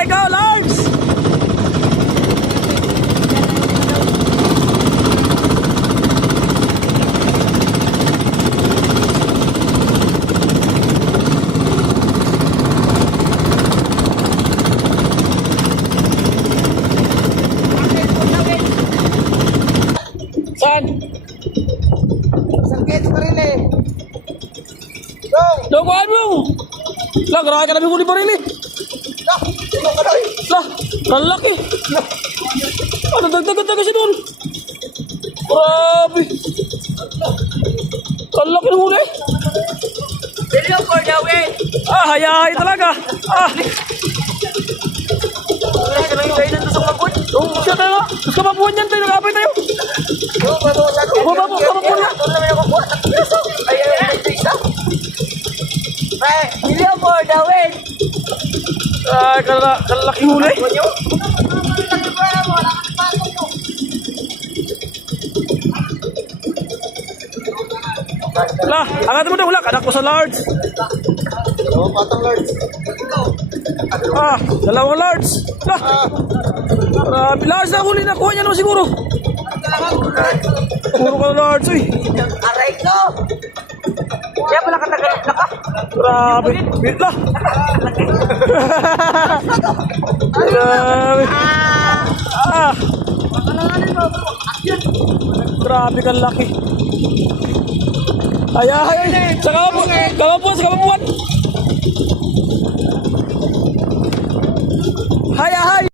Okay, go, Lars! Saan? Sakit pa rin eh. Go! Dokuhan mo! Lah, grabe ka na biguli pa rin eh. Lah! Tulong ka na eh. Lah, kalaki. Ano, dagdagan kasi doon. Grabe. Kalaki ng huli. Video for the win! Ah, hayahay talaga. Ah, Wala ka lang kayo nandun sa kapon. siya tayo. Mas kamabuhan yan tayo. Nag-apay tayo. Go, babawasan ko. Kapapun na. Doon namin ako buwan. Ay, isa. Hey, video for the win! Ay, kalaki huli. Lah, angat mo daw. Wala, kanak ko sa large. Oh, patang large. Ah, dalawang large. Lah, grabe. Large na huli na. Kuha niya naman siguro. Puro ka large, uy. Aray ko! Kaya pala katagal na ka. Grabe. Wait lah. Grabe. Ah, grabe kang laki. Ay, sa kamapuan. Hay, hay.